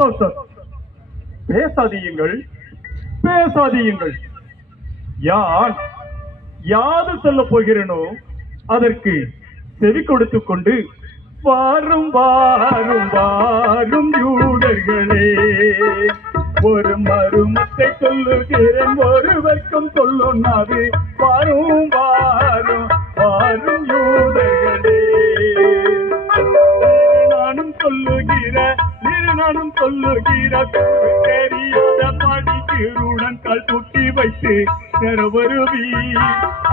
சந்தோஷம். பேசாதீயுங்கள் பேசாதீயுங்கள் யான் யாது சொல்ல போகிறேனோ அதற்கு செவி கொடுத்து கொண்டு வாரும் வாரும் வாரும் யூடர்களே ஒரு மருமத்தை சொல்லுகிறேன் ஒருவர்க்கும் சொல்லுனாது வாரும் வாரும் வாரும் யூதர்களே. இரு நானும் சொல்லுகிற தெரியாத படி திருடன் கல் குட்டி வைத்து தெரவருவி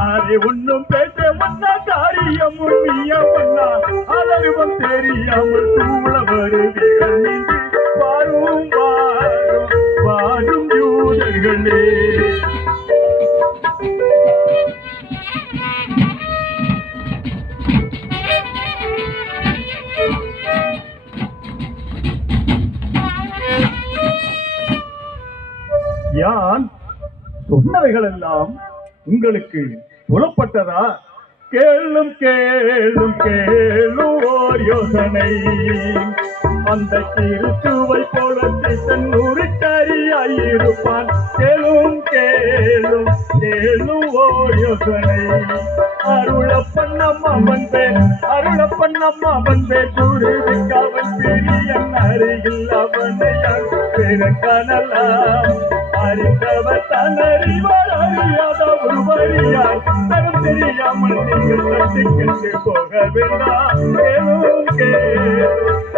அரை ஒன்னும் பேச வந்தா காரியமும் உண்மையா பண்ணா அலருவம் தெரியாமல் யான் சொன்னவைகள் எல்லாம் உங்களுக்கு புலப்பட்டதா? கேளும் கேளும் கேளுவோர் யோசனை. அந்த திருச்சுவை போல தன் உருட்டறியாயிருப்பான் கேளும் கேளும் கேளுவோர் யோசனை. அருளப்பன் அவன் பேர் அருளப்பன் அவன் பேர் சூரியனுக்கு அவன் பிரியன் அருகில் அவனை பெருங்கனலாம் அறிந்தவர் அறியாத ஒருவரியார் தரம் தெரியாமல் நீங்கள் போக வேண்டாம்.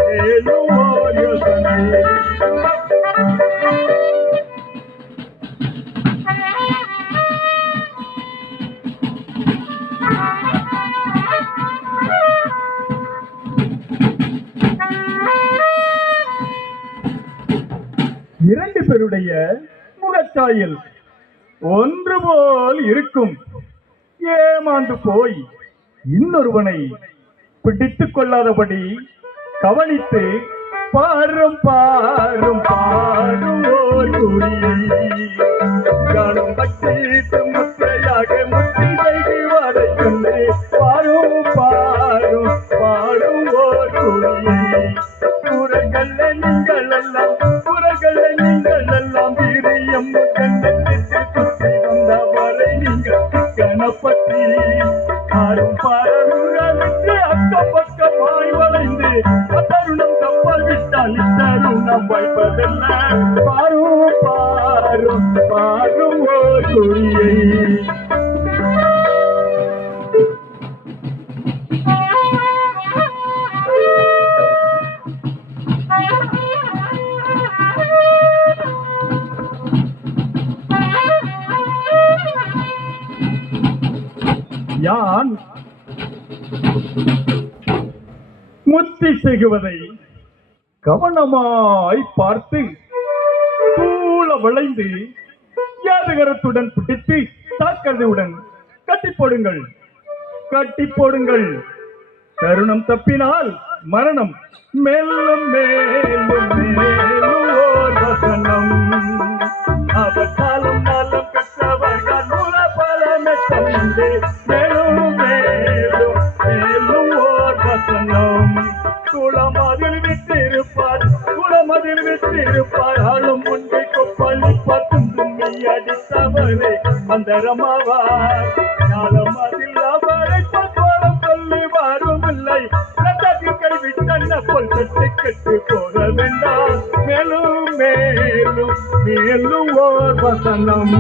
கேளும் யோசனை இரண்டு பேருடைய முகச்சாயல் ஒன்று போல் இருக்கும். ஏமாந்து போய் இன்னொருவனை பிடித்துக் கொள்ளாதபடி கவனித்து பாரும் பாரும் பாரும் ஓர் இத்தருணம் வைப்பதல்ல பாரும் பாரும் பாரும் ஓர் குறியை யான் முத்தி செய்குவதை கவனமாய் பார்த்து தூள விளைந்து யாதகரத்துடன் பிடித்து தாக்கதையுடன் கட்டி போடுங்கள். கட்டி போடுங்கள். தருணம் தப்பினால் மரணம் மேலும் மேல் மேலும். குளமதில் விட்டிருப்பார் ஆளும் முன்பை கொப்பள்ளி பத்தும் தும்மி அடித்தவரே மந்தரமாவார். காலம் அதில் அவரை பக்கோலம் சொல்லி வருமில்லை கை விட்டன்ன பொல் கட்டு கட்டு போக வேண்டாம் மேலும் மேலும் மேலும் ஓர் வசனம்.